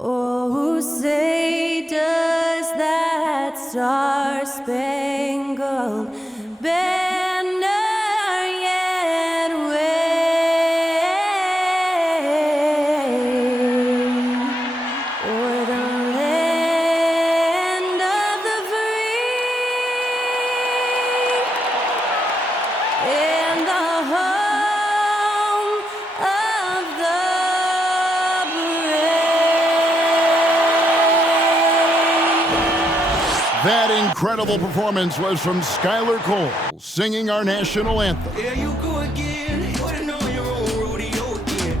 Oh, say does that star-spangled banner yet wave o'er the land of the free and the home of the That incredible performance was from Skylar Cole, singing our national anthem. There you go again, putting on your old rodeo again.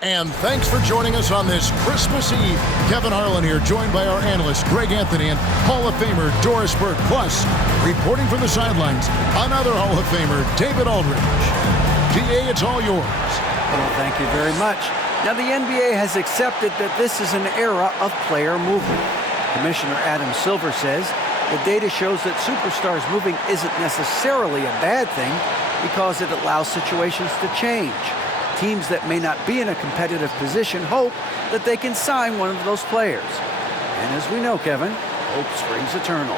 And thanks for joining us on this Christmas Eve. Kevin Harlan here, joined by our analysts Greg Anthony and Hall of Famer Doris Burke. Plus, reporting from the sidelines, another Hall of Famer, David Aldridge. DA, it's all yours. Well, thank you very much. Now, the NBA has accepted that this is an era of player movement. Commissioner Adam Silver says the data shows that superstars moving isn't necessarily a bad thing because it allows situations to change. Teams that may not be in a competitive position hope that they can sign one of those players. And as we know, Kevin, hope springs eternal.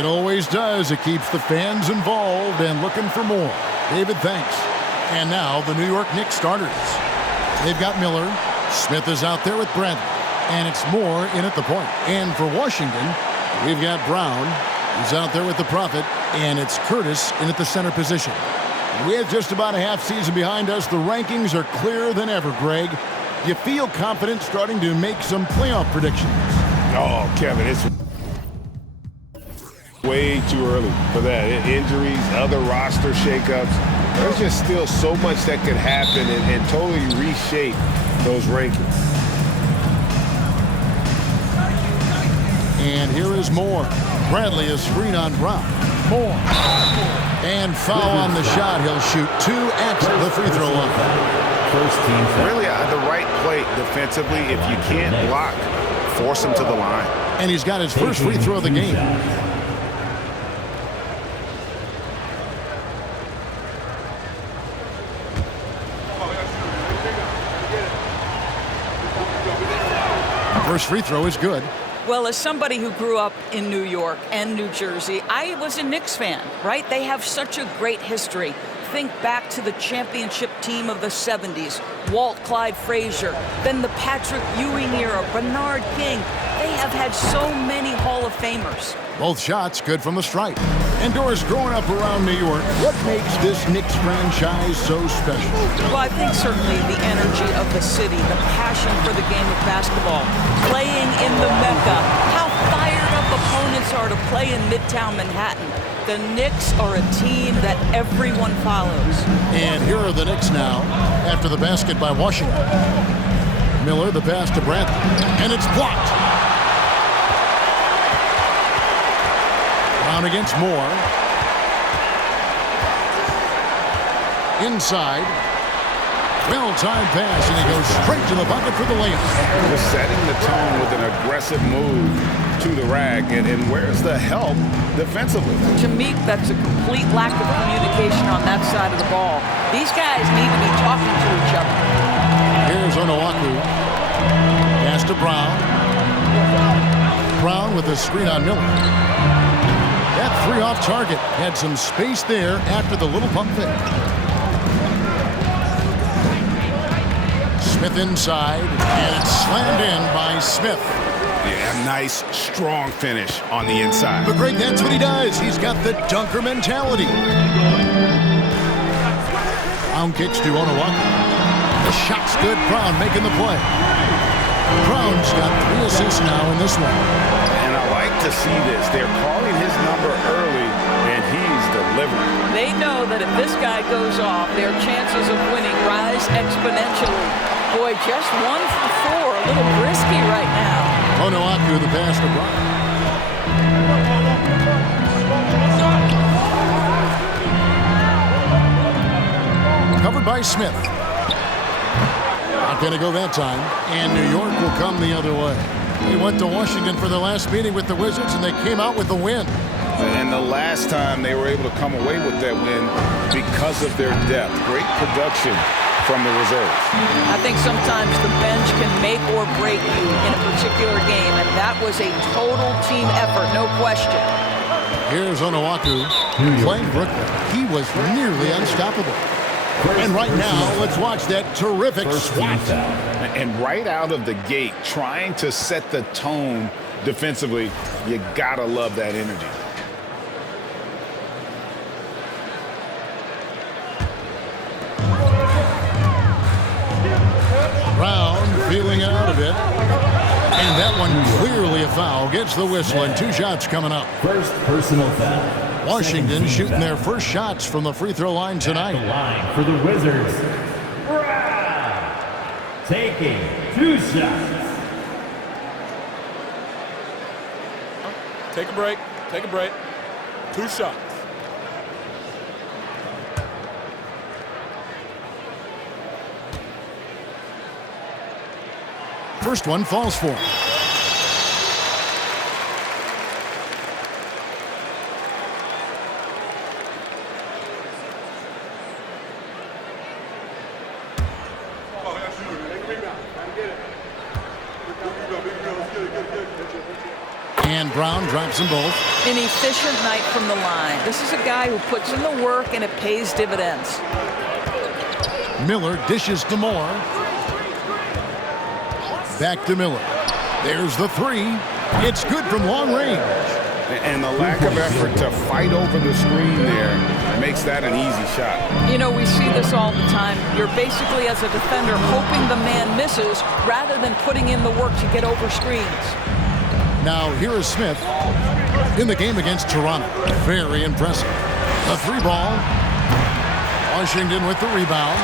It always does. It keeps the fans involved and looking for more. David, thanks. And now the New York Knicks starters. They've got Miller. Smith is out there with Bradley. And it's Moore in at the point. And for Washington, we've got Brown, who's out there with the Prophet, and it's Curtis in at the center position. We have just about a half season behind us. The rankings are clearer than ever, Greg. You feel confident starting to make some playoff predictions? Oh, Kevin, it's way too early for that. Injuries, other roster shakeups. There's just still so much that could happen and totally reshape those rankings. And here is Moore. Bradley is screen on Brown. Moore. And foul on the shot. He'll shoot two at the free throw line. First team foul. Really the right play defensively. If you can't block, force him to the line. And he's got his first free throw of the game. First free throw is good. Well, as somebody who grew up in New York and New Jersey, I was a Knicks fan, right? They have such a great history. Think back to the championship team of the 70s, Walt Clyde Frazier, then the Patrick Ewing era, Bernard King. They have had so many Hall of Famers. Both shots good from the stripe. And Doris, growing up around New York, what makes this Knicks franchise so special? Well, I think certainly the energy of the city, the passion for the game of basketball, playing in the Mecca, how fired up opponents are to play in Midtown Manhattan. The Knicks are a team that everyone follows. And here are the Knicks now after the basket by Washington. Miller, the pass to Bradley, and it's blocked. Brown against Moore. Inside. Well-timed pass, and he goes straight to the bucket for the layup. Just setting the tone with an aggressive move to the rack. And where's the help defensively? To me, that's a complete lack of communication on that side of the ball. These guys need to be talking to each other. Here's Onowaku. Pass to Brown. Brown with a screen on Miller. That three off target had some space there after the little pump fake. Smith inside, and it's slammed in by Smith. Yeah, nice, strong finish on the inside. But Greg, that's what he does. He's got the dunker mentality. Brown kicks to Onowaku. The shot's good. Brown making the play. Brown's got 3 assists now in this one. And I like to see this. They're calling his number early, and he's delivering. They know that if this guy goes off, their chances of winning rise exponentially. Boy, just 1 for 4, a little risky right now. Onowaku, the pass to Brown. Covered by Smith. Not going to go that time. And New York will come the other way. They went to Washington for their last meeting with the Wizards, and they came out with the win. And the last time they were able to come away with that win because of their depth. Great production from the reserves. I think sometimes the bench can make or break you in a particular game, and that was a total team effort, no question. Here's Onuaku playing Brooklyn. He was nearly unstoppable. And right now, let's watch that terrific swat. And right out of the gate, trying to set the tone defensively, you gotta love that energy. Brown feeling it out a bit. And that one clearly a foul. Gets the whistle and 2 shots coming up. First personal foul. Washington shooting their first shots from the free throw line tonight. The line for the Wizards. Brown taking 2 shots. Take a break. Take a break. 2 shots. First one falls for him. And Brown drops them both. An efficient night from the line. This is a guy who puts in the work and it pays dividends. Miller dishes to Moore. Back to Miller. There's the 3. It's good from long range. And the lack of effort to fight over the screen there makes that an easy shot. You know, we see this all the time. You're basically, as a defender, hoping the man misses rather than putting in the work to get over screens. Now here is Smith in the game against Toronto. Very impressive. The 3 ball. Washington with the rebound.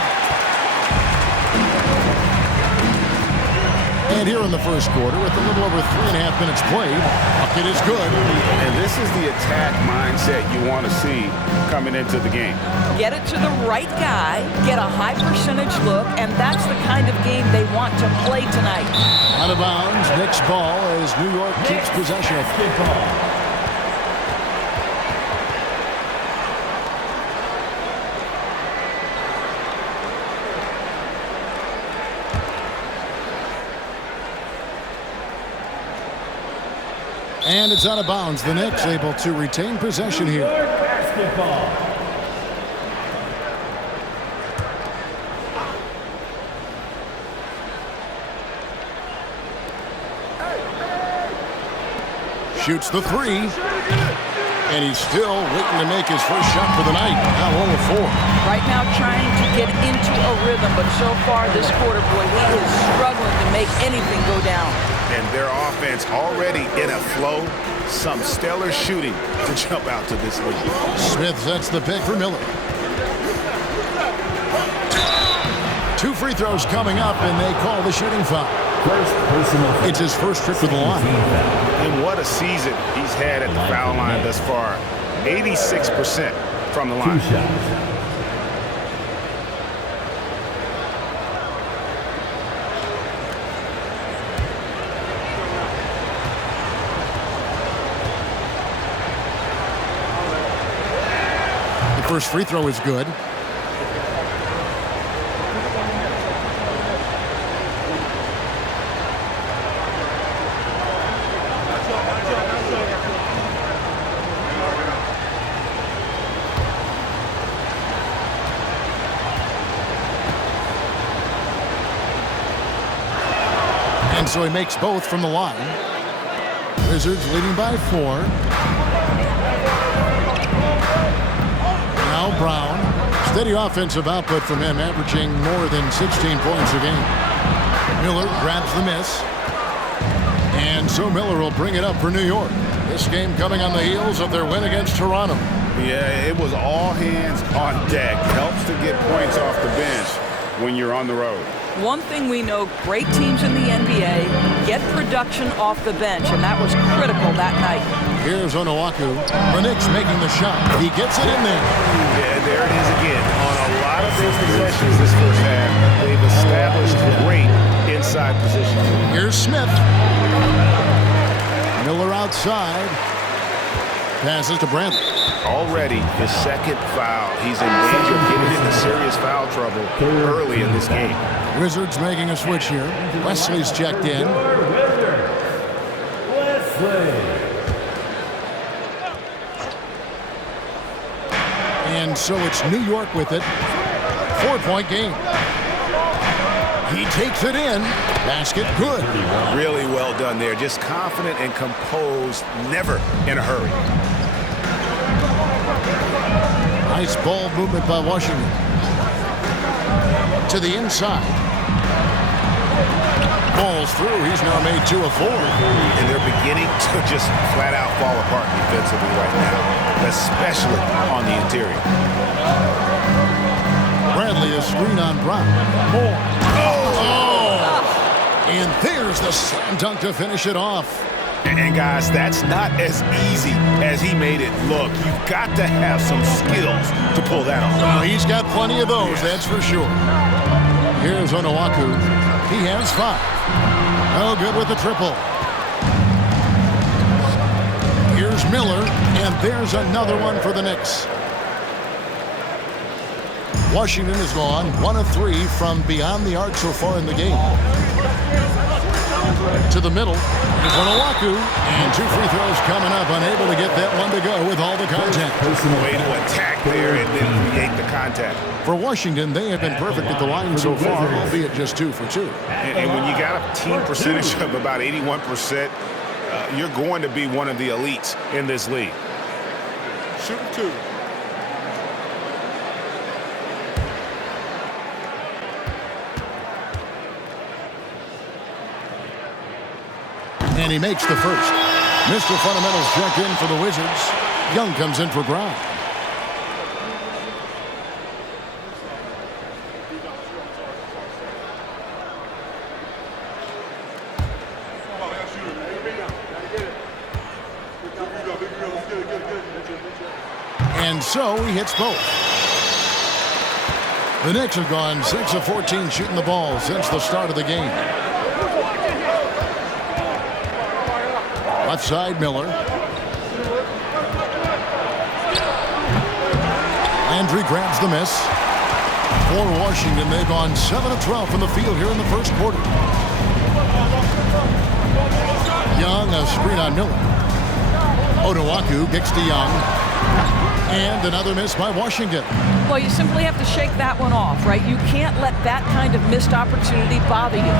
And here in the first quarter, with a little over 3.5 minutes played, bucket is good. And this is the attack mindset you want to see coming into the game. Get it to the right guy, get a high percentage look, and that's the kind of game they want to play tonight. Out of bounds, Knicks ball as New York keeps possession. And it's out of bounds. The Knicks able to retain possession here. Basketball. Shoots the 3. And he's still waiting to make his first shot for the night. Now 0 4. Right now trying to get into a rhythm, but so far this quarter, boy, he is struggling to make anything go down. And their offense already in a flow. Some stellar shooting to jump out to this lead. Smith sets the pick for Miller. 2 free throws coming up, and they call the shooting foul. First personal foul. It's his first trip to the line. And what a season he's had at the foul line thus far. 86% from the 2 line. shots. First free throw is good. And so he makes both from the line. Wizards leading by 4. Now Brown. Steady offensive output from him, averaging more than 16 points a game. Miller grabs the miss. And so Miller will bring it up for New York. This game coming on the heels of their win against Toronto. Yeah, it was all hands on deck. Helps to get points off the bench when you're on the road. One thing we know, great teams in the NBA get production off the bench, and that was critical that night. Here's Onuaku. The Knicks making the shot. He gets it in there. Yeah, there it is again. On a lot of these possessions this first half, they've established great inside position. Here's Smith. Miller outside. Passes to Bradley. Already his second foul. He's in danger of getting into serious foul trouble early in this game. Wizards making a switch here. Wesley's checked in. And so it's New York with it. 4-point game. He takes it in. Basket good. Really well done there. Just confident and composed, never in a hurry. Nice ball movement by Washington. To the inside. Falls through. He's now made 2 of 4. And they're beginning to just flat out fall apart defensively right now, especially on the interior. Bradley, a screen on Brown. More. And there's the slam dunk to finish it off. And guys, that's not as easy as he made it look. You've got to have some skills to pull that off. Well, he's got plenty of those, that's for sure. Here's Onuaku. He has 5. No good with the triple. Here's Miller, and there's another one for the Knicks. Washington has gone 1 of 3 from beyond the arc so far in the game. To the middle, here's Onuaku, and 2 free throws coming up, unable to get that one to go with all the contact. Way to attack there and then create the contact. For Washington, they have been perfect at the line so far, albeit just 2 for 2. And when you got a team percentage of about 81%, you're going to be one of the elites in this league. Shooting 2. And he makes the first. Mr. Fundamentals check in for the Wizards. Young comes in for Brown. And so he hits both. The Knicks have gone 6 of 14 shooting the ball since the start of the game. Left side, Miller. Landry grabs the miss. For Washington, they've gone 7 of 12 from the field here in the first quarter. Young, a screen on Miller. Onuaku kicks to Young. And another miss by Washington. Well, you simply have to shake that one off, right? You can't let that kind of missed opportunity bother you.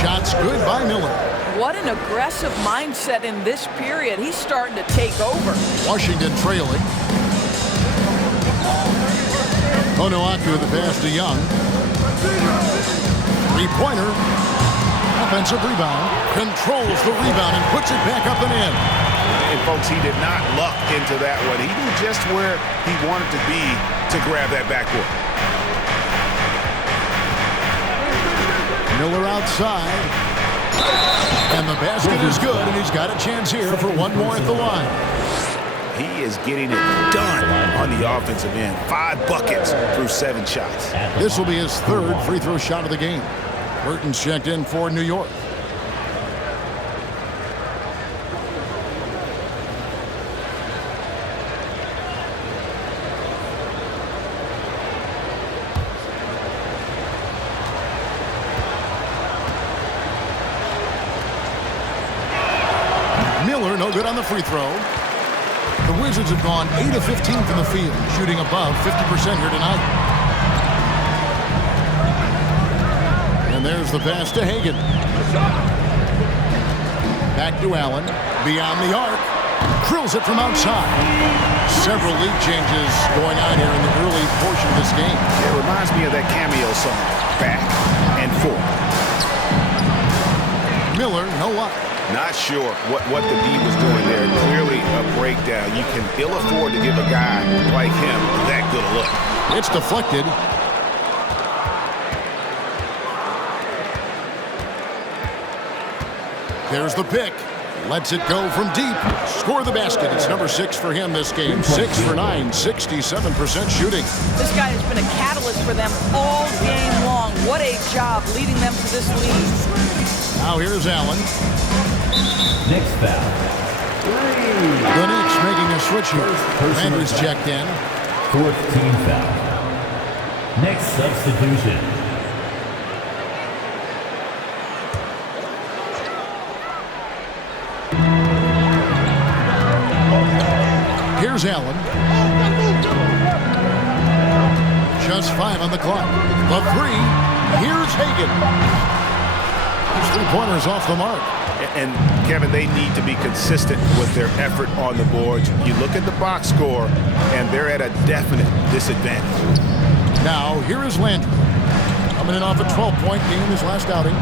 Shots good by Miller. What an aggressive mindset in this period. He's starting to take over. Washington trailing. Onuaku the pass to Young. 3-pointer. Offensive rebound. Controls the rebound and puts it back up and in. And folks, he did not luck into that one. He knew just where he wanted to be to grab that backboard. Miller outside. And the basket is good, and he's got a chance here for one more at the line. He is getting it done on the offensive end. 5 buckets through 7 shots. This will be his 3rd free throw shot of the game. Burton's checked in for New York. Miller, no good on the free throw. The Wizards have gone 8 of 15 from the field, shooting above 50% here tonight. And there's the pass to Hagan. Back to Allen, beyond the arc. Drills it from outside. Several lead changes going on here in the early portion of this game. It reminds me of that cameo song, Back and Forth. Miller, no luck. Not sure what the D was doing there. Clearly a breakdown. You can ill afford to give a guy like him that good a look. It's deflected. There's the pick. Lets it go from deep. Score the basket. It's number 6 for him this game. 6 for 9, 67% shooting. This guy has been a catalyst for them all game long. What a job leading them to this lead. Now here's Allen. Knicks foul. The Knicks making a switch here. Landry's checked in. Fourth team foul. Next substitution. Here's Allen. Just 5 on the clock. The 3. Here's Hagan. His three-pointer's off the mark. And, Kevin, they need to be consistent with their effort on the boards. You look at the box score, and they're at a definite disadvantage. Now, here is Landry. Coming in off a 12-point game his last outing.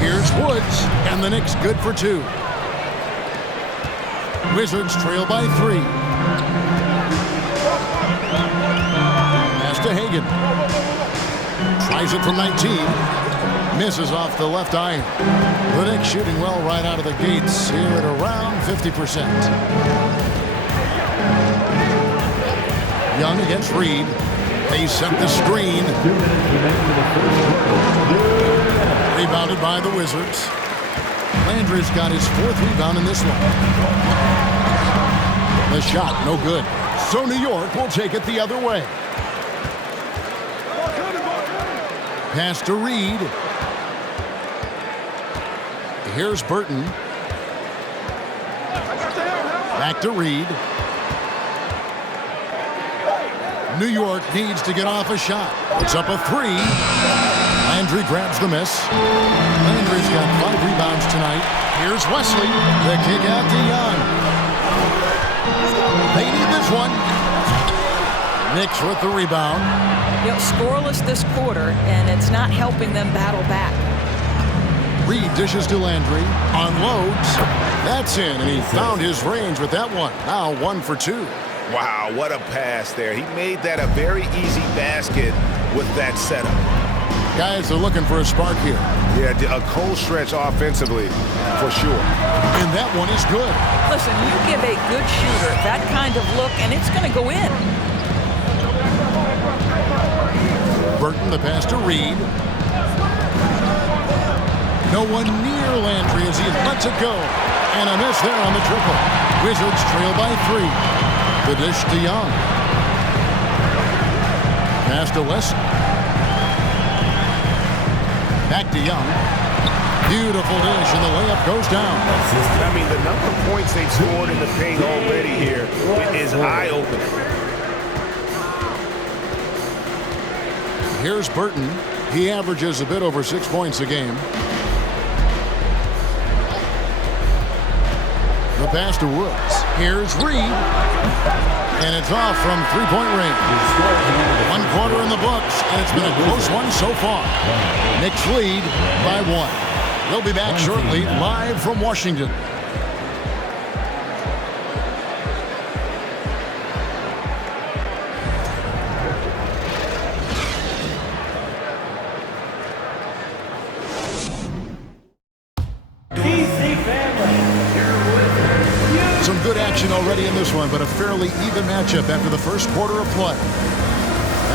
Here's Woods, and the Knicks good for 2. Wizards trail by 3. Pass to Hagan. Tries it from 19. Misses off the left iron. The Knicks shooting well right out of the gates here at around 50%. Young against Reed. They set the screen. Rebounded by the Wizards. Landry's got his 4th rebound in this one. The shot, no good. So New York will take it the other way. Pass to Reed. Here's Burton. Back to Reed. New York needs to get off a shot. It's up a 3. Landry grabs the miss. Landry's got 5 rebounds tonight. Here's Wesley. The kick out to Young. They need this one. Knicks with the rebound. You know, scoreless this quarter, and it's not helping them battle back. Reed dishes to Landry. Unloads. That's in, and he found his range with that one. Now 1 for 2. Wow, what a pass there. He made that a very easy basket with that setup. Guys are looking for a spark here. Yeah, a cold stretch offensively, for sure. And that one is good. Listen, you give a good shooter that kind of look, and it's going to go in. Burton, the pass to Reed. No one near Landry as he lets it go. And a miss there on the triple. Wizards trail by 3. The dish to Young. Pass to Wesley. Back to Young. Beautiful dish, and the layup goes down. I mean, the number of points they've scored in the paint already here is eye-opening. Here's Burton. He averages a bit over 6 points a game. The pass to Woods. Here's Reed. And it's off from 3-point range. 1 quarter in the books, and it's been a close one so far. Knicks lead by 1. We'll be back shortly, live from Washington. Some good action already in this one, but a fairly even matchup after the first quarter of play.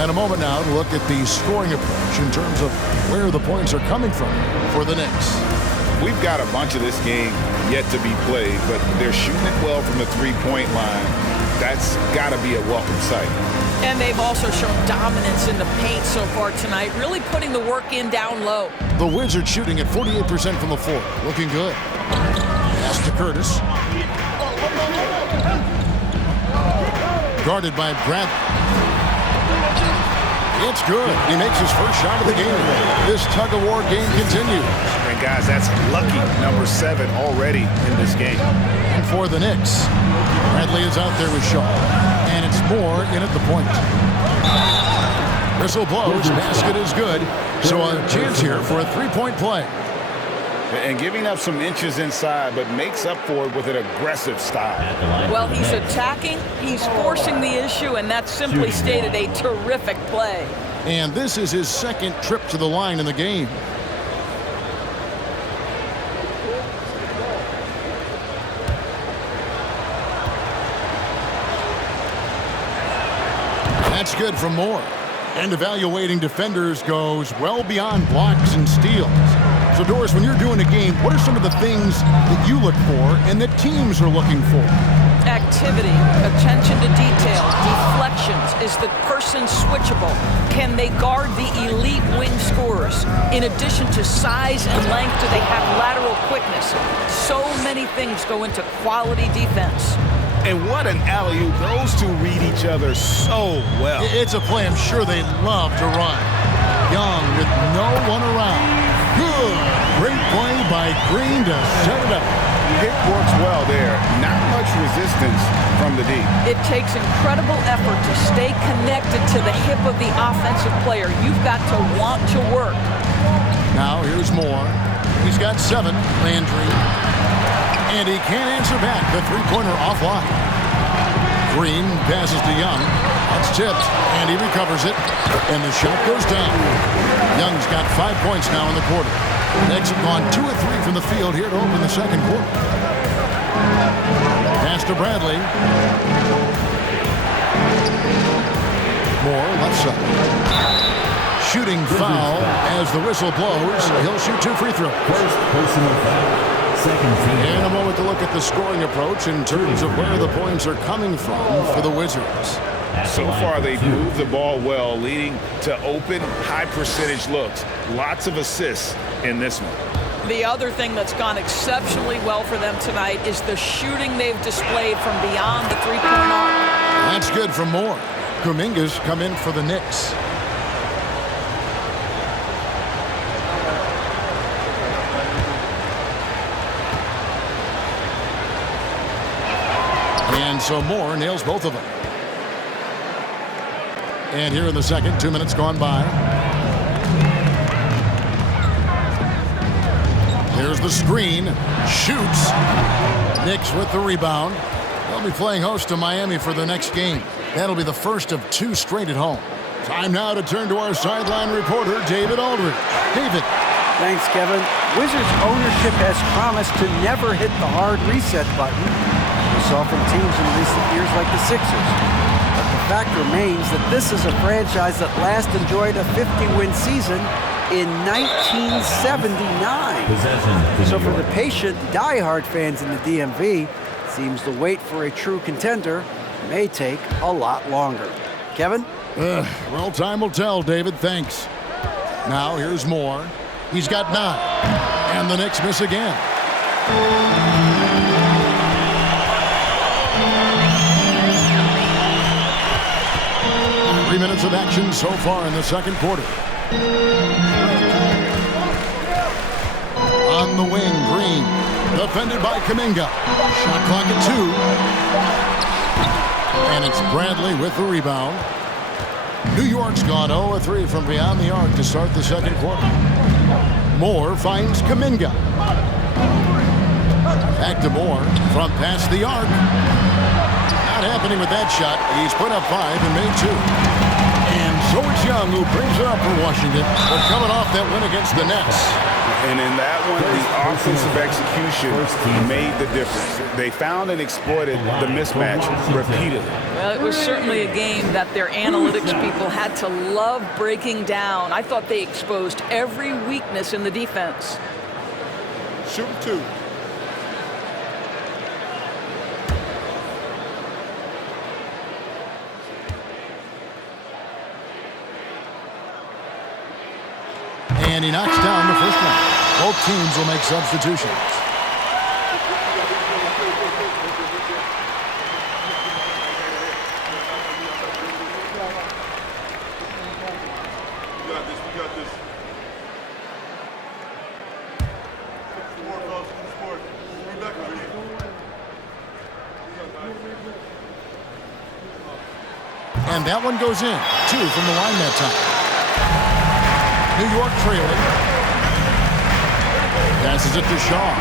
And a moment now to look at the scoring approach in terms of where the points are coming from for the Knicks. We've got a bunch of this game yet to be played, but they're shooting it well from the three-point line. That's got to be a welcome sight. And they've also shown dominance in the paint so far tonight, really putting the work in down low. The Wizards shooting at 48% from the floor. Looking good. Pass to Curtis. Guarded by Bradley. It's good. He makes his first shot of the game. This tug-of-war game continues. And, guys, that's lucky number 7 already in this game. And for the Knicks, Bradley is out there with Shaw. And it's Moore in at the point. Whistle blows. Basket is good. So a chance here for a 3-point play. And giving up some inches inside, but makes up for it with an aggressive style. Well, he's attacking, he's forcing the issue, and that's simply stated a terrific play. And this is his second trip to the line in the game. That's good from Moore. And evaluating defenders goes well beyond blocks and steals. So, Doris, when you're doing a game, what are some of the things that you look for and that teams are looking for? Activity, attention to detail, deflections. Is the person switchable? Can they guard the elite wing scorers? In addition to size and length, do they have lateral quickness? So many things go into quality defense. And what an alley-oop. Those two read each other so well. It's a play I'm sure they love to run. Young with no one around. Good. Great play by Green to set it up. Pick works well there. Not much resistance from the D. It takes incredible effort to stay connected to the hip of the offensive player. You've got to want to work. Now here's Moore. He's got 7. Landry. And he can't answer back. The three-pointer offline. Green passes to Young. That's tipped. And he recovers it. And the shot goes down. Young's got 5 points now in the quarter. The Knicks have gone 2 of 3 from the field here to open the second quarter. Pass to Bradley. Moore, left side. Shooting foul as the whistle blows. He'll shoot 2 free throws. First personal foul. Second team. And a moment to look at the scoring approach in terms of where the points are coming from for the Wizards. So far, they've moved the ball well, leading to open, high-percentage looks. Lots of assists in this one. The other thing that's gone exceptionally well for them tonight is the shooting they've displayed from beyond the three-point arc. That's good from Moore. Kuminga's come in for the Knicks. And so Moore nails both of them. And here in the second, 2 minutes gone by. Here's the screen. Shoots. Knicks with the rebound. They'll be playing host to Miami for the next game. That'll be the first of 2 straight at home. Time now to turn to our sideline reporter, David Aldridge. David. Thanks, Kevin. Wizards ownership has promised to never hit the hard reset button. We saw from teams in recent years like the Sixers. But the fact remains that this is a franchise that last enjoyed a 50-win season in 1979. So for the patient, diehard fans in the DMV, it seems the wait for a true contender may take a lot longer. Kevin? Well, time will tell, David. Thanks. Now here's Moore. He's got 9. And the Knicks miss again. 3 minutes of action so far in the second quarter. On the wing, Green. Defended by Kuminga. Shot clock at 2. And it's Bradley with the rebound. New York's gone 0 of 3 from beyond the arc to start the second quarter. Moore finds Kuminga. Back to Moore from past the arc. Not happening with that shot. He's put up 5 and made 2. And so it's Young who brings it up for Washington. They're coming off that win against the Nets. And in that one, the offensive execution made the difference. They found and exploited the mismatch repeatedly. Well, it was certainly a game that their analytics people had to love breaking down. I thought they exposed every weakness in the defense. Shoot 2. And he knocks down the first one. Both teams will make substitutions. And that one goes in. 2 from the line that time. New York trailing. Passes it to Shaw.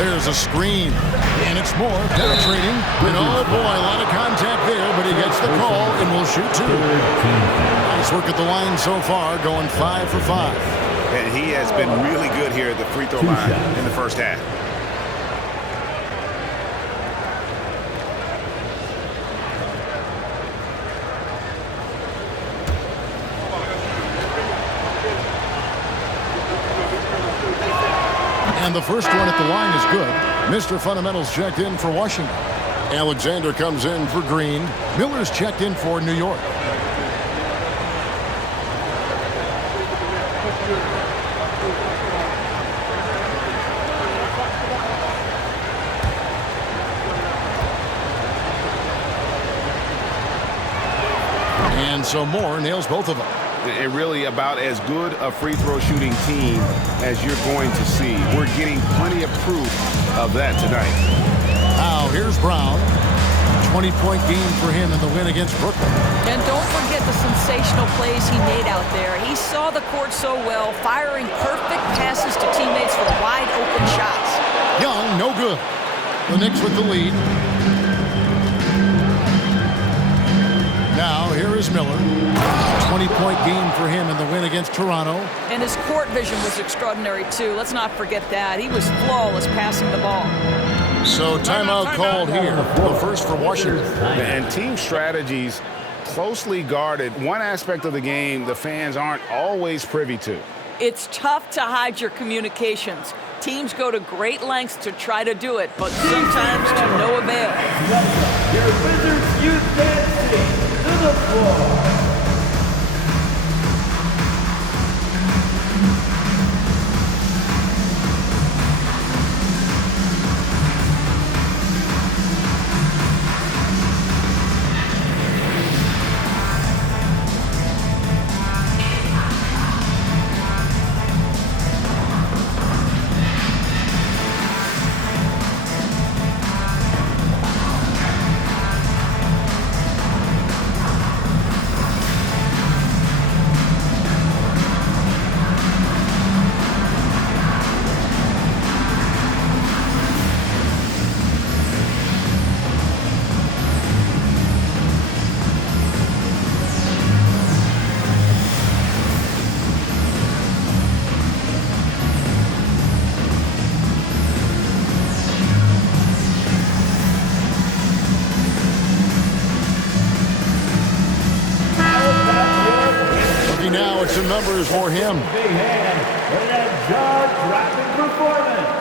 There's a screen. And it's Moore penetrating. And oh boy, a lot of contact there, but he gets the call and will shoot 2. Nice work at the line so far, going 5 for 5. And he has been really good here at the free throw line in the first half. And the first one at the line is good. Mr. Fundamentals checked in for Washington. Alexander comes in for Green. Miller's checked in for New York. And so Moore nails both of them. It really about as good a free throw shooting team as you're going to see. We're getting plenty of proof of that tonight. Now here's Brown. 20-point game for him in the win against Brooklyn. And don't forget the sensational plays he made out there. He saw the court so well, firing perfect passes to teammates for wide open shots. Young, no good. The Knicks with the lead. Now here is Miller. 20-point game for him in the win against Toronto. And his court vision was extraordinary too. Let's not forget that. He was flawless passing the ball. So timeout called here. The first for Washington. And team strategies closely guarded. One aspect of the game the fans aren't always privy to. It's tough to hide your communications. Teams go to great lengths to try to do it, but sometimes to no avail. Your Wizards youth dancing to the floor. Now it's the numbers for him. Big hand for that jaw-dropping performance.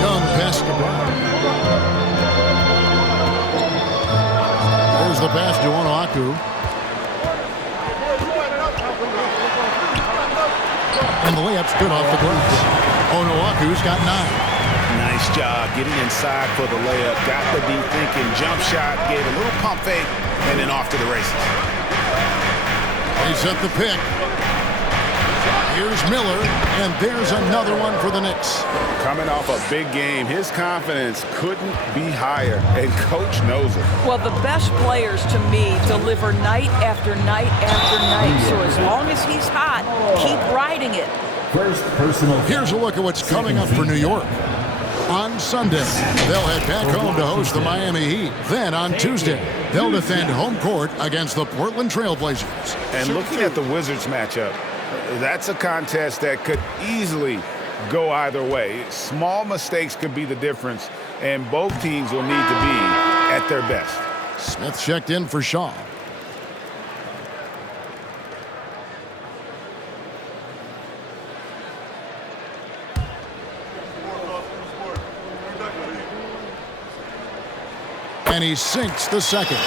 Young basketball. There's the pass to Onuaku. And the layup's good off the glass. Onuaku's got 9. Nice job getting inside for the layup. Got the deep thinking jump shot, gave a little pump fake, and then off to the races. They set the pick. Here's Miller, and there's another one for the Knicks. Coming off a big game, his confidence couldn't be higher, and coach knows it. Well, the best players to me deliver night after night after night. So as long as he's hot, keep riding it. First personal. Here's a look at what's coming up for New York. On Sunday, they'll head back home to host the Miami Heat. Then on Tuesday, they'll defend home court against the Portland Trail Blazers. And looking at the Wizards matchup, that's a contest that could easily go either way. Small mistakes could be the difference, and both teams will need to be at their best. Smith checked in for Shaw. And he sinks the second.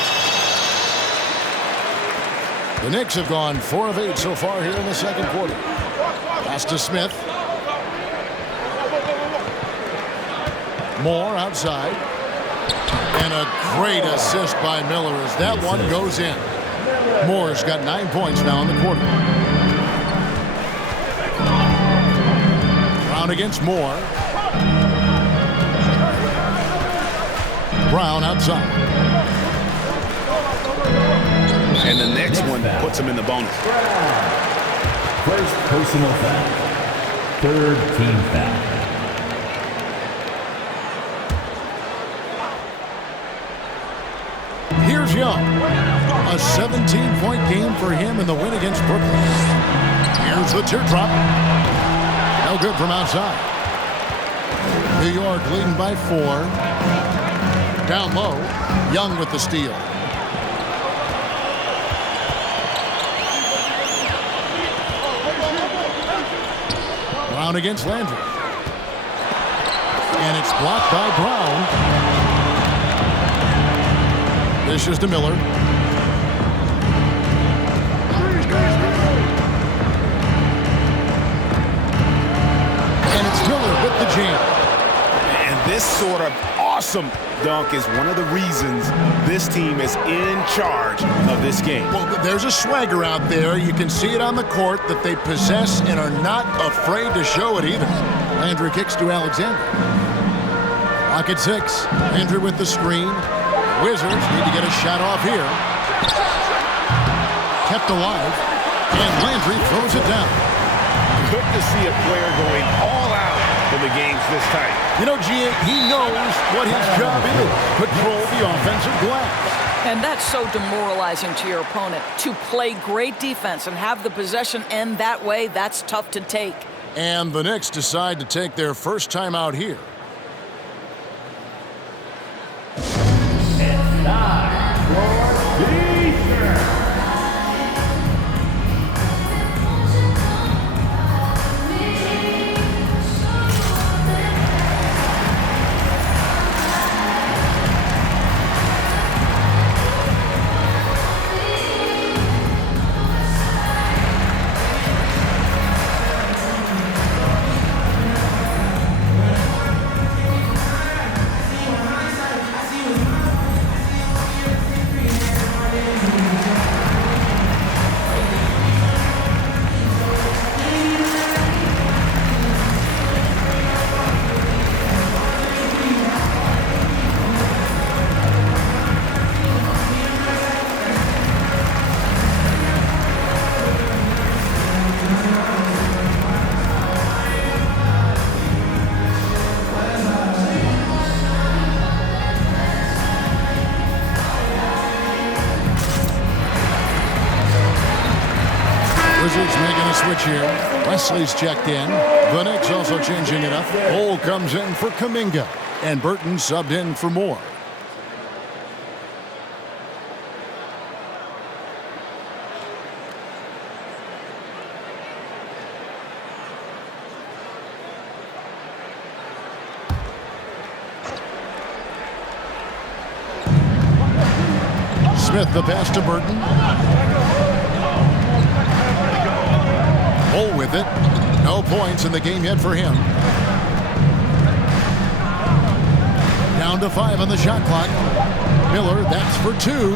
The Knicks have gone 4 of 8 so far here in the second quarter. Pass to Smith. Moore outside. And a great assist by Miller as that one goes in. Moore's got 9 points now in the quarter. Brown against Moore. Brown outside. And the next one puts him in the bonus. First personal foul. Third team foul. Here's Young. A 17-point game for him in the win against Brooklyn. Here's the teardrop. No good from outside. New York leading by 4. Down low, Young with the steal. Brown against Landry. And it's blocked by Brown. This is to Miller. And it's Miller with the jam. And this sort of awesome dunk is one of the reasons this team is in charge of this game. Well, there's a swagger out there. You can see it on the court that they possess and are not afraid to show it either. Landry kicks to Alexander. Lock at 6. Landry with the screen. Wizards need to get a shot off here. Kept alive. And Landry throws it down. Good to see a player going all out when the game's this tight. You know, G.A., he knows what his job is. Control the offensive glass. And that's so demoralizing to your opponent. To play great defense and have the possession end that way, that's tough to take. And the Knicks decide to take their first time out here. It's time for defense. Wizards making a switch here. Wesley's checked in. The Knicks also changing it up. Cole comes in for Kuminga. And Burton subbed in for Moore. Smith the pass to Burton. Cole with it. No points in the game yet for him. Down to 5 on the shot clock. Miller, that's for 2.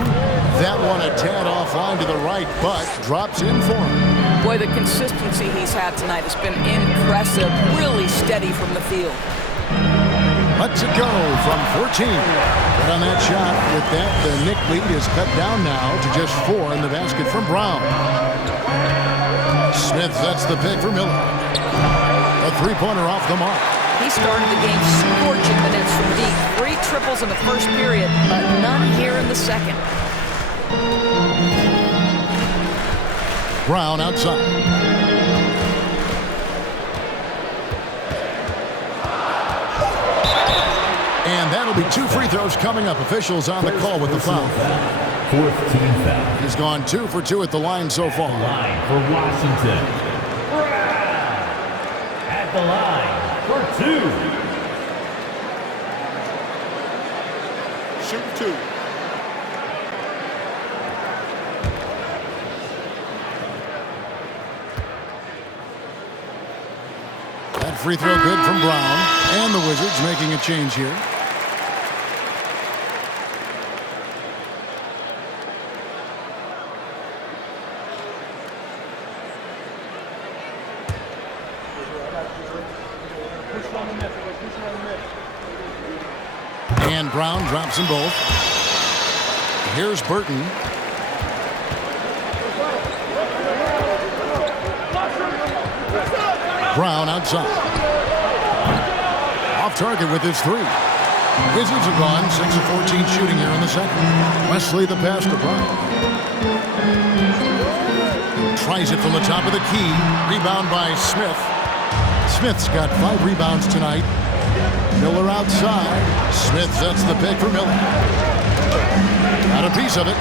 That one a tad offline to the right, but drops in for him. Boy, the consistency he's had tonight has been impressive. Really steady from the field. Lets it go from 14. But on that shot, with that, the Knick lead is cut down now to just 4 in the basket from Brown. Smith sets the pick for Miller. A three-pointer off the mark. He started the game scorching the Nets from deep. 3 triples in the first period, but none here in the second. Brown outside. And that'll be 2 free throws coming up. Officials on the call with the foul. 4th team foul. He's gone 2 for 2 at the line so far. Line for Washington. At the line for 2. Shoot 2. That free throw good from Brown. And the Wizards making a change here. And Brown drops them both. Here's Burton. Brown outside. Off target with his 3. Wizards have gone 6 of 14 shooting here in the second. Wesley the pass to Brown. Tries it from the top of the key. Rebound by Smith. Smith's got 5 rebounds tonight. Miller outside. Smith sets the pick for Miller. Got a piece of it.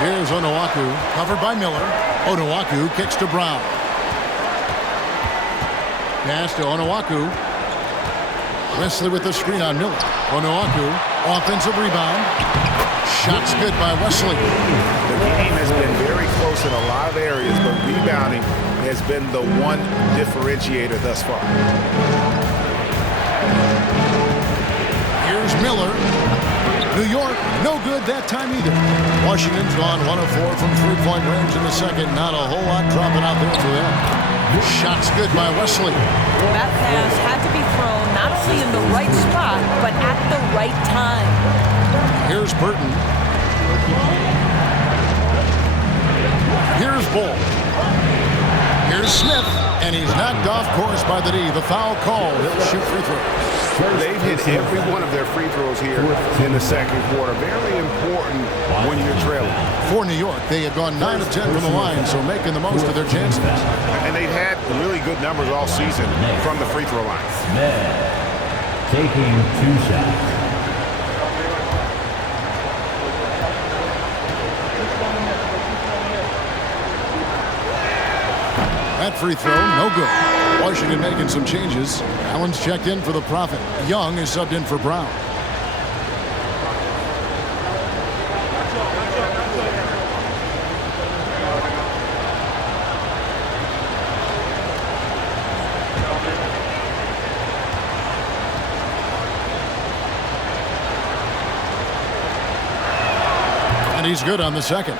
Here's Onuaku, covered by Miller. Onuaku kicks to Brown. Pass to Onuaku. Wesley with the screen on Miller. Onuaku, offensive rebound. Shots good by Wesley. The game has been very close in a lot of areas, but rebounding has been the one differentiator thus far. Here's Miller. New York, no good that time either. Washington's gone 1 of 4 from three-point range in the second. Not a whole lot dropping out there for them. Shots good by Wesley. That pass had to be thrown not only in the right spot, but at the right time. Here's Burton. Here's Bull. Here's Smith, and he's knocked off course by the D. The foul call. He'll shoot free throws. They've hit every one of their free throws here in the second quarter. Very important when you're trailing. For New York, they have gone 9 of 10 from the line, so making the most of their chances. And they've had really good numbers all season from the free throw line. Smith taking 2 shots. That free throw, no good. Washington making some changes. Allen's checked in for the Prophet. Young is subbed in for Brown. And he's good on the second.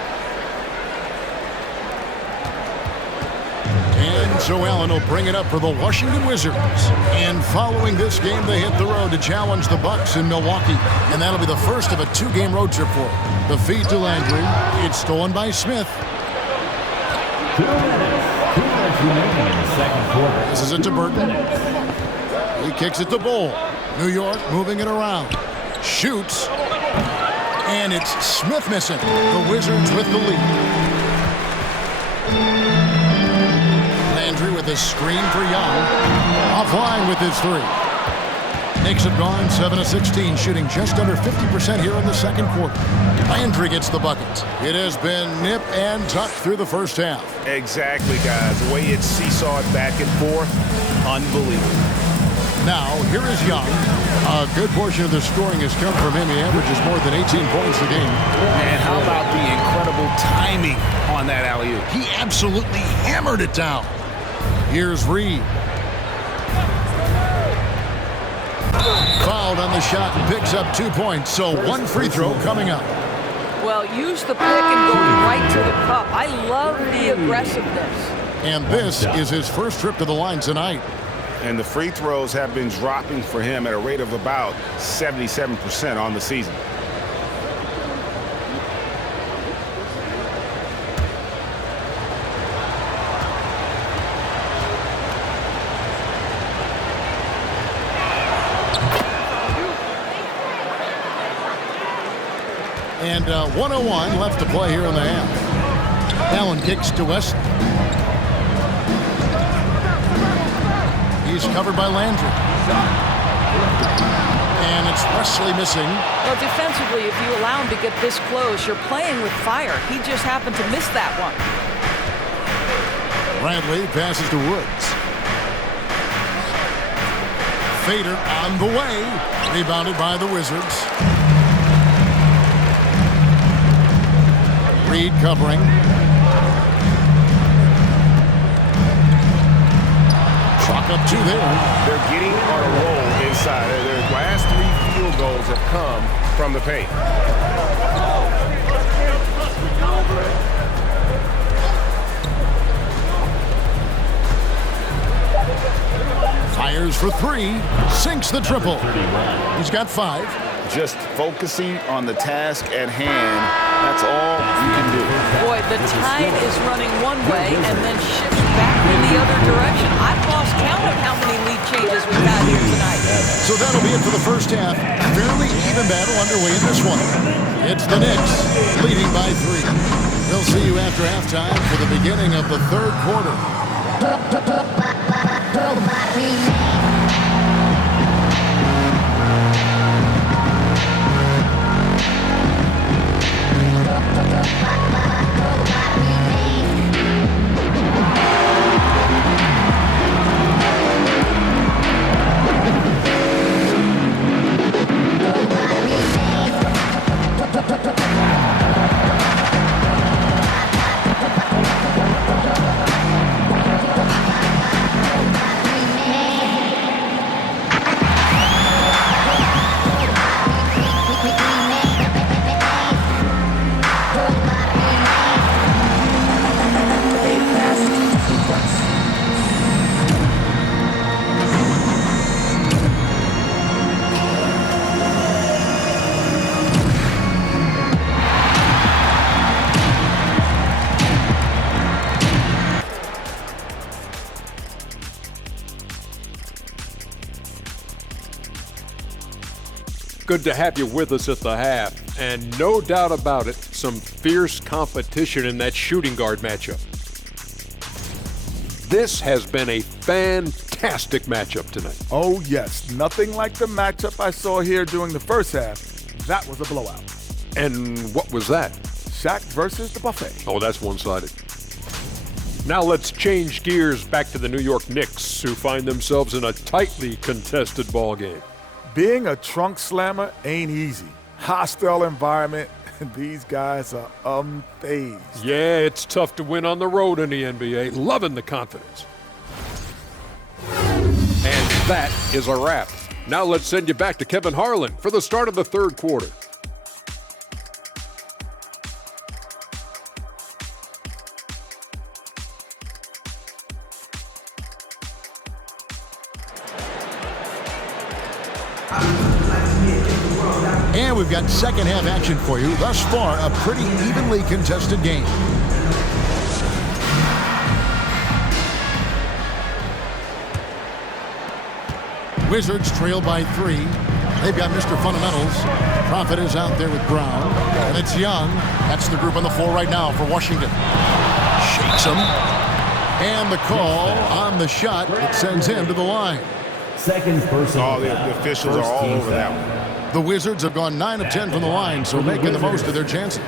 So Allen will bring it up for the Washington Wizards. And following this game, they hit the road to challenge the Bucks in Milwaukee. And that'll be the first of a 2-game road trip for them. The feed to Landry. It's stolen by Smith. 2 minutes remaining in the second quarter. This is it to Burton. He kicks it to Bull. New York moving it around. Shoots. And it's Smith missing. The Wizards with the lead. With a screen for Young. Offline with his 3. Knicks have gone 7 of 16, shooting just under 50% here in the second quarter. Landry gets the bucket. It has been nip and tuck through the first half. Exactly, guys. The way it's seesawed back and forth, unbelievable. Now, here is Young. A good portion of the scoring has come from him. He averages more than 18 points a game. And how about the incredible timing on that alley-oop? He absolutely hammered it down. Here's Reed. Fouled on the shot and picks up 2 points. So 1 free throw coming up. Well, use the pick and go right to the cup. I love the aggressiveness. And this is his first trip to the line tonight. And the free throws have been dropping for him at a rate of about 77% on the season. And 1:01 left to play here in the half. Allen kicks to Wesley. He's covered by Landry. And it's Wesley missing. Well, defensively, if you allow him to get this close, you're playing with fire. He just happened to miss that one. Bradley passes to Woods. Fader on the way. Rebounded by the Wizards. Reed covering. Chalk up 2 there. They're getting on a roll inside. Their last 3 field goals have come from the paint. Fires for 3. Sinks the triple. He's got 5. Just focusing on the task at hand. That's all you can do. Boy, the tide is running one way and then shifts back in the other direction. I've lost count of how many lead changes we've had here tonight. So that'll be it for the first half. Fairly even battle underway in this one. It's the Knicks leading by 3. We'll see you after halftime for the beginning of the third quarter. Good to have you with us at the half. And no doubt about it, some fierce competition in that shooting guard matchup. This has been a fantastic matchup tonight. Oh, yes. Nothing like the matchup I saw here during the first half. That was a blowout. And what was that? Shaq versus the buffet. Oh, that's one-sided. Now let's change gears back to the New York Knicks, who find themselves in a tightly contested ball game. Being a trunk slammer ain't easy. Hostile environment, and these guys are unfazed. Yeah, it's tough to win on the road in the NBA. Loving the confidence. And that is a wrap. Now let's send you back to Kevin Harlan for the start of the third quarter. And we've got second half action for you. Thus far, a pretty evenly contested game. Wizards trail by 3. They've got Mr. Fundamentals. Prophet is out there with Brown. And it's Young. That's the group on the floor right now for Washington. Shakes him. And the call on the shot that sends him to the line. Second person. Oh, the officials are all over that one. The Wizards have gone 9 of 10 from the line, so making the most of their chances.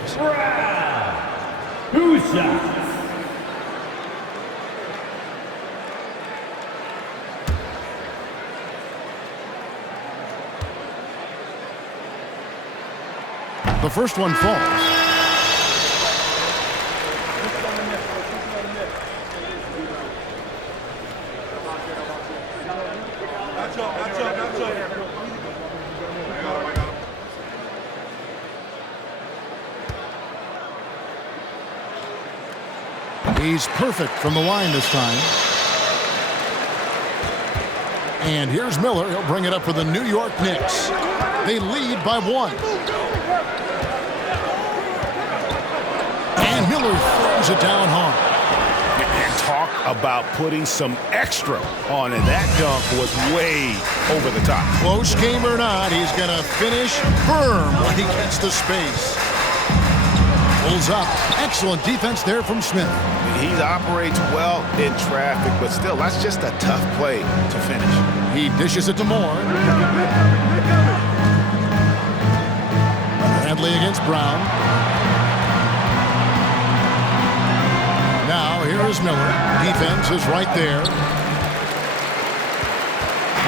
Two shots. The first one falls. He's perfect from the line this time. And here's Miller. He'll bring it up for the New York Knicks. They lead by 1. And Miller throws it down hard. And talk about putting some extra on it. That dunk was way over the top. Close game or not, he's going to finish firm when he gets the space. Pulls up. Excellent defense there from Smith. He operates well in traffic, but still, that's just a tough play to finish. He dishes it to Moore. Bradley against Brown. Now, here is Miller. Defense is right there.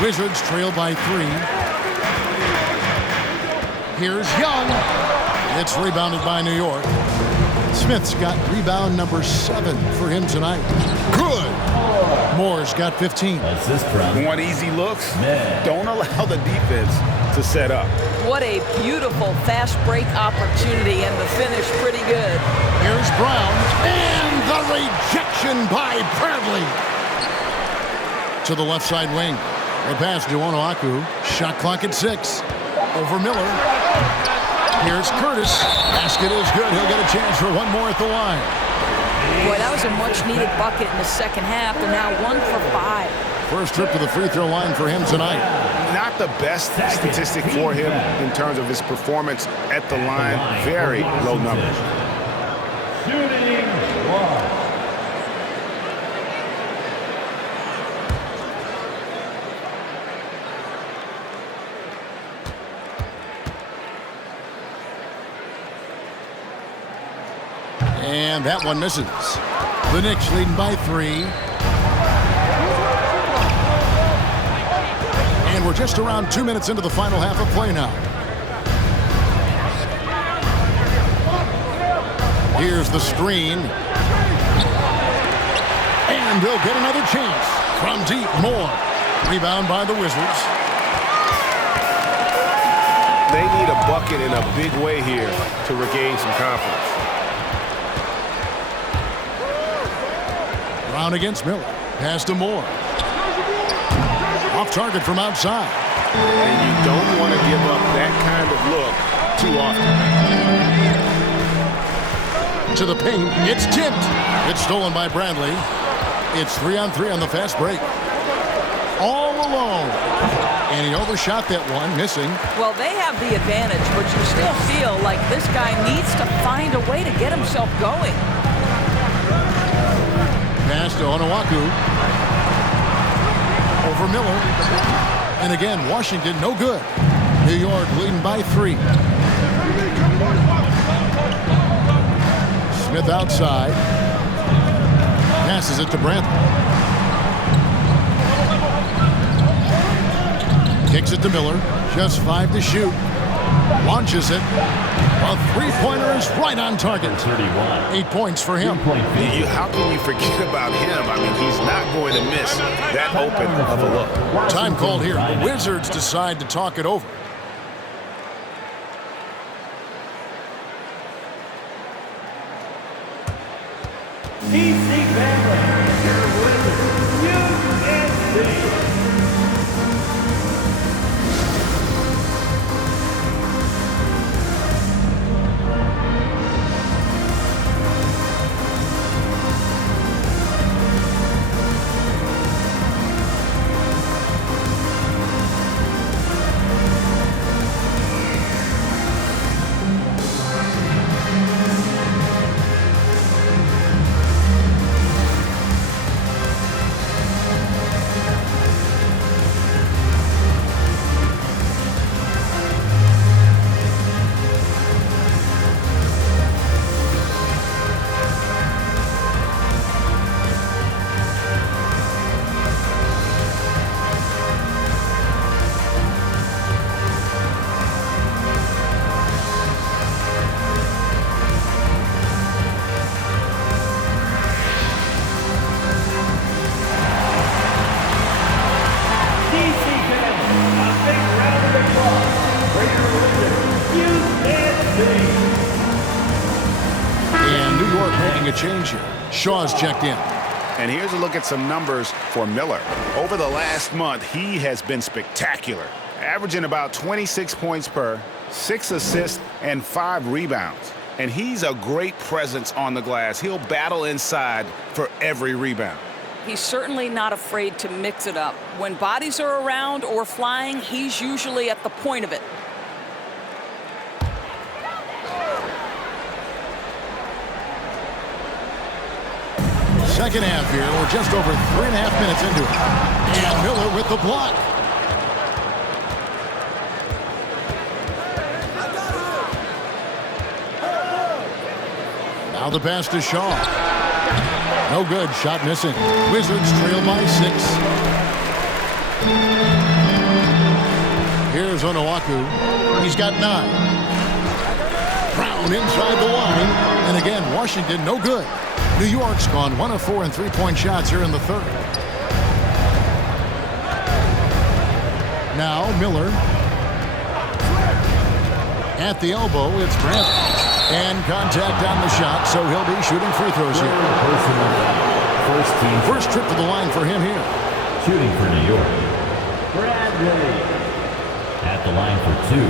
Wizards trail by 3. Here's Young. It's rebounded by New York. Smith's got rebound number 7 for him tonight. Good. Moore's got 15. Want easy looks? Don't allow the defense to set up. What a beautiful fast break opportunity, and the finish pretty good. Here's Brown, and the rejection by Bradley. To the left side wing. The pass to Onuaku. Shot clock at 6. Over Miller. Here's Curtis. Basket is good. He'll get a chance for one more at the line. Boy, that was a much-needed bucket in the second half, and now 1 for 5. First trip to the free throw line for him tonight. Not the best statistic for him in terms of his performance at the line. Very low numbers. Shooting 1. And that one misses. The Knicks leading by 3. And we're just around 2 minutes into the final half of play now. Here's the screen. And they'll get another chance. From deep, Moore. Rebound by the Wizards. They need a bucket in a big way here to regain some confidence. Brown against Miller. Pass to Moore. Off target from outside. And you don't want to give up that kind of look too often. To the paint. It's tipped. It's stolen by Bradley. It's 3-on-3 on the fast break. All alone. And he overshot that one, missing. Well, they have the advantage, but you still feel like this guy needs to find a way to get himself going. Pass to Onuaku. Over Miller. And again, Washington no good. New York leading by 3. Smith outside. Passes it to Brantley. Kicks it to Miller. Just 5 to shoot. Launches it. A three-pointer is right on target. 31. 8 points for him. How can you forget about him? I mean, he's not going to miss that open of a look. Time called here. The Wizards decide to talk it over. DC family, your Wizards, UNC. A change here. Shaw's checked in. And here's a look at some numbers for Miller. Over the last month, he has been spectacular, averaging about 26 points per, 6 assists, and 5 rebounds. And he's a great presence on the glass. He'll battle inside for every rebound. He's certainly not afraid to mix it up. When bodies are around or flying, he's usually at the point of it. Second half here. We're just over 3.5 minutes into it. And Miller with the block. Now the pass to Shaw. No good. Shot missing. Wizards trail by 6. Here's Onuaku. He's got 9. Brown inside the line. And again, Washington no good. New York's gone 1 of 4 in three-point shots here in the third. Now Miller. At the elbow, it's Brantley. And contact on the shot, so he'll be shooting free throws here. First trip to the line for him here. Shooting for New York, Bradley. At the line for 2.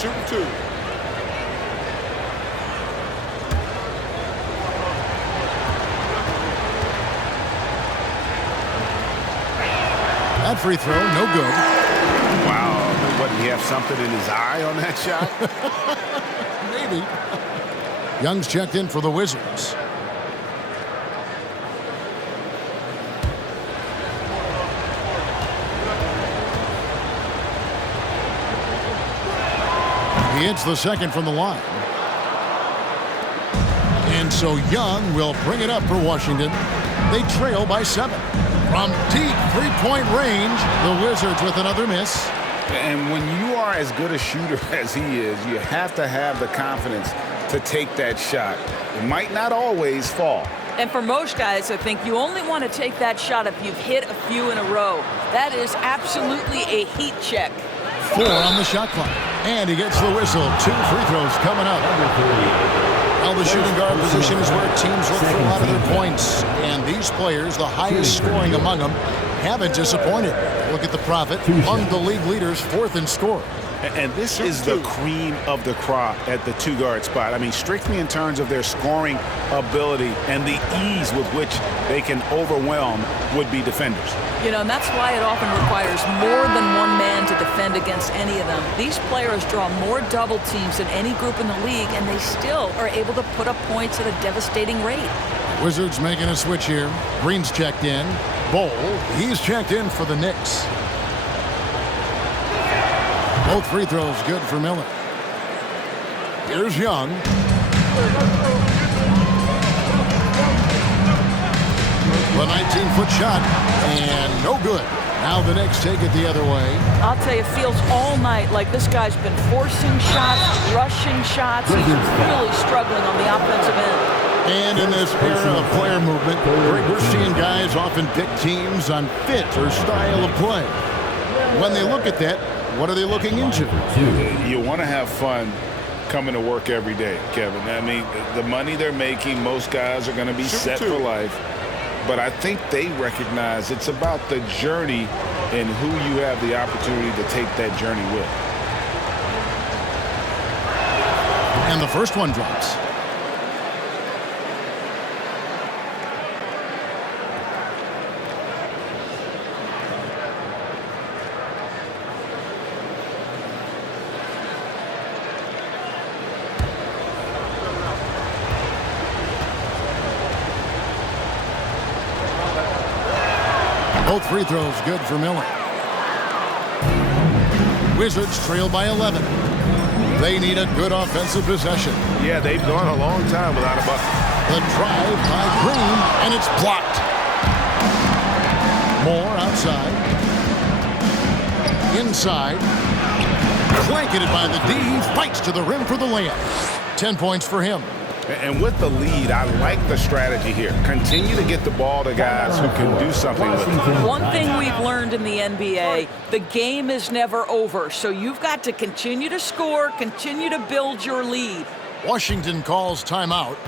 Shooting 2. That free throw, no good. Wow, the What, did he have something in his eye on that shot? Maybe. Young's checked in for the Wizards. He hits the second from the line. And so Young will bring it up for Washington. They trail by 7. From deep three-point range, the Wizards with another miss. And when you are as good a shooter as he is, you have to have the confidence to take that shot. It might not always fall. And for most guys, I think you only want to take that shot if you've hit a few in a row. That is absolutely a heat check. 4 on the shot clock. And he gets the whistle. 2 free throws coming up. Well, the shooting guard position is where teams look for a lot of their points. And these players, the highest scoring among them, haven't disappointed. Look at the Prophet, among the league leaders, 4th in score. And this is the cream of the crop at the 2-guard spot. I mean, strictly in terms of their scoring ability and the ease with which they can overwhelm would-be defenders. You know, and that's why it often requires more than one man to defend against any of them. These players draw more double teams than any group in the league, and they still are able to put up points at a devastating rate. Wizards making a switch here. Green's checked in. Bowl, he's checked in for the Knicks. Both free throws good for Miller. Here's Young. The 19-foot shot, and no good. Now the Knicks take it the other way. I'll tell you, it feels all night like this guy's been forcing shots, rushing shots. He's really struggling on the offensive end. And in this era of player movement, we're seeing guys often pick teams on fit or style of play. When they look at that, what are they looking into? You want to have fun coming to work every day, Kevin. I mean, the money they're making, most guys are going to be set for life. But I think they recognize it's about the journey and who you have the opportunity to take that journey with. And the first one drops. Both free throws good for Miller. Wizards trail by 11. They need a good offensive possession. Yeah, they've gone a long time without a bucket. The drive by Green, and it's blocked. Moore outside. Inside. Blanketed by the D. Fights to the rim for the layup. 10 points for him. And with the lead, I like the strategy here. Continue to get the ball to guys who can do something with it. One thing we've learned in the NBA, the game is never over. So you've got to continue to score, continue to build your lead. Washington calls timeout.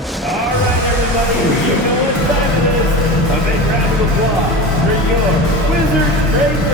All right, everybody, you know what time it is. A big round of applause for your Wizards Rangers.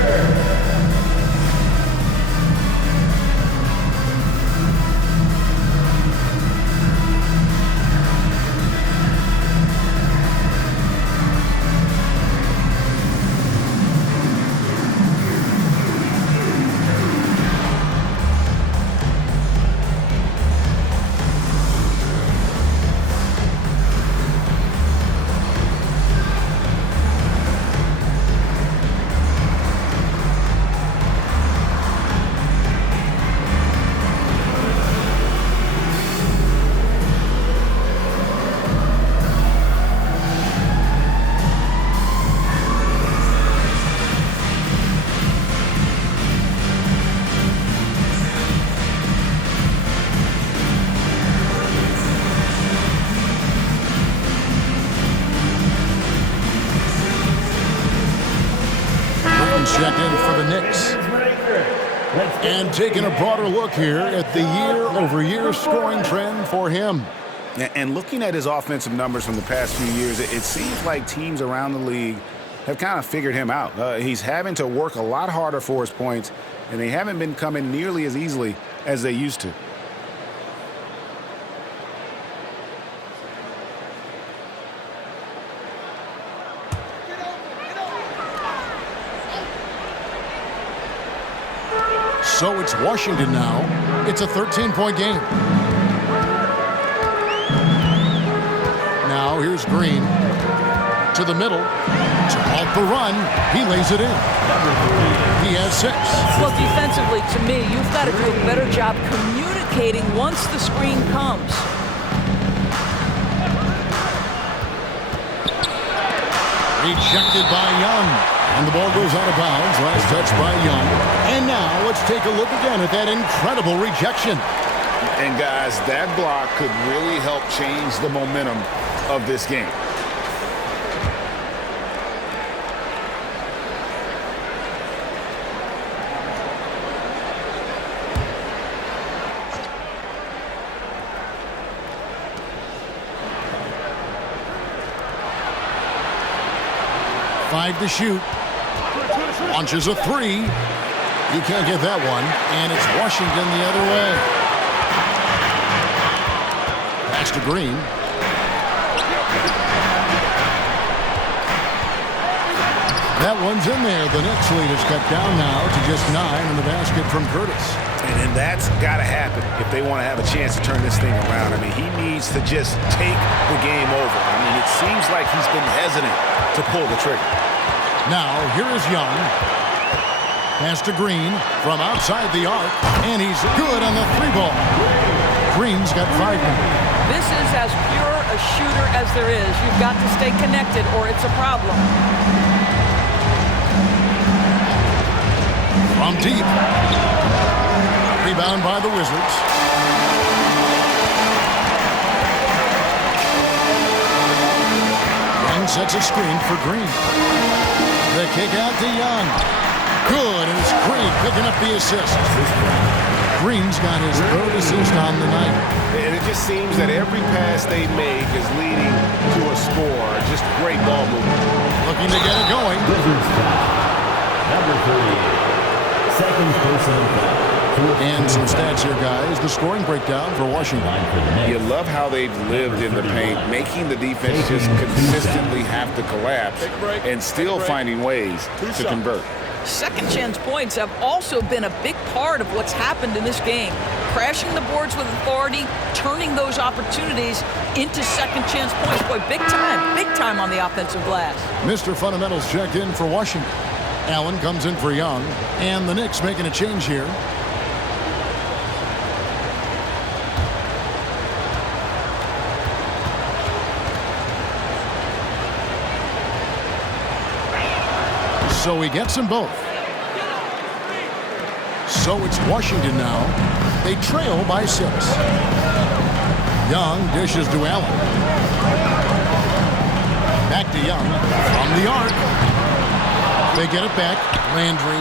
Checked in for the Knicks. And taking a broader look here at the year-over-year scoring trend for him. And looking at his offensive numbers from the past few years, it seems like teams around the league have kind of figured him out. He's having to work a lot harder for his points, and they haven't been coming nearly as easily as they used to. So it's Washington now. It's a 13-point game. Now here's Green to the middle. To halt the run, he lays it in. He has 6. Well, defensively, to me, you've got to do a better job communicating once the screen comes. Rejected by Young. And the ball goes out of bounds. Last touch by Young. And now let's take a look again at that incredible rejection. And guys, that block could really help change the momentum of this game. Five to shoot. Launches a 3. You can't get that one. And it's Washington the other way. Pass to Green. That one's in there. The Knicks lead is cut down now to just 9 in the basket from Curtis. And that's got to happen if they want to have a chance to turn this thing around. I mean, he needs to just take the game over. I mean, it seems like he's been hesitant to pull the trigger. Now, here is Young. Pass to Green from outside the arc, and he's good on the 3 ball. Green's got 5 points. This is as pure a shooter as there is. You've got to stay connected or it's a problem. From deep. Rebound by the Wizards. Young sets a screen for Green. The kick out to Young. Good, and it's Green picking up the assist. Green's got his 3rd assist on the night. And it just seems that every pass they make is leading to a score. Just great ball movement. Looking to get it going. Wizards foul. Number 38. Second personal foul. And some stats here, guys. The scoring breakdown for Washington. You love how they've lived in the paint, making the defense just consistently have to collapse and still finding ways to convert. Second chance points have also been a big part of what's happened in this game. Crashing the boards with authority, turning those opportunities into second chance points. Boy, big time on the offensive glass. Mr. Fundamentals checked in for Washington. Allen comes in for Young, and the Knicks making a change here. So he gets them both. So it's Washington now. They trail by 6. Young dishes to Allen. Back to Young. From the arc. They get it back. Landry.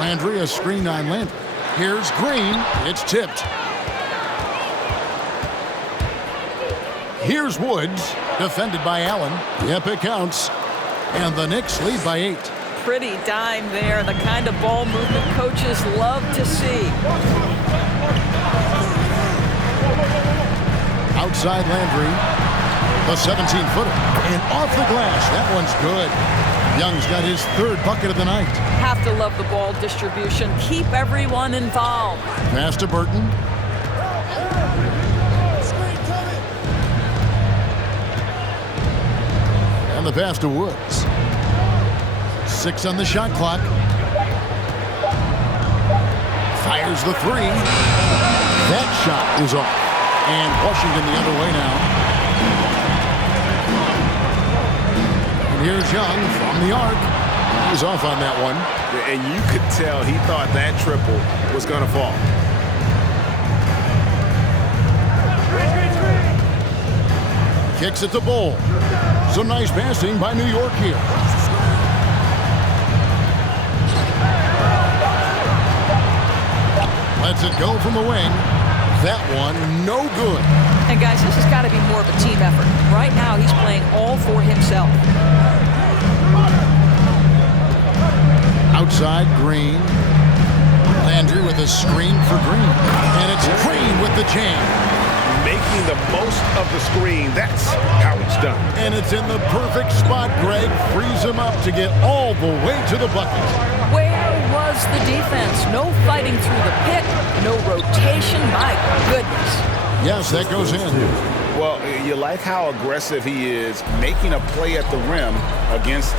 Landry, a screen on Landry. Here's Green. It's tipped. Here's Woods. Defended by Allen. Yep, it counts. And the Knicks lead by 8. Pretty dime there, the kind of ball movement coaches love to see. Outside Landry, the 17-footer, and off the glass. That one's good. Young's got his 3rd bucket of the night. Have to love the ball distribution. Keep everyone involved. Pass to Burton. And the pass to Woods. 6 on the shot clock. Fires the 3. That shot is off. And Washington the other way now. And here's Young from the arc. He's off on that one. And you could tell he thought that triple was going to fall. Kicks at the bowl. Some nice passing by New York here. Lets it go from the wing. That one, no good. And guys, this has got to be more of a team effort. Right now, he's playing all for himself. Outside, Green. Landry with a screen for Green. And it's Green with the jam. Making the most of the screen. That's how it's done. And it's in the perfect spot, Greg. Frees him up to get all the way to the bucket. Where was was the defense. No fighting through the pick, no rotation. My goodness. Yes, that goes in. Well, you like how aggressive he is making a play at the rim against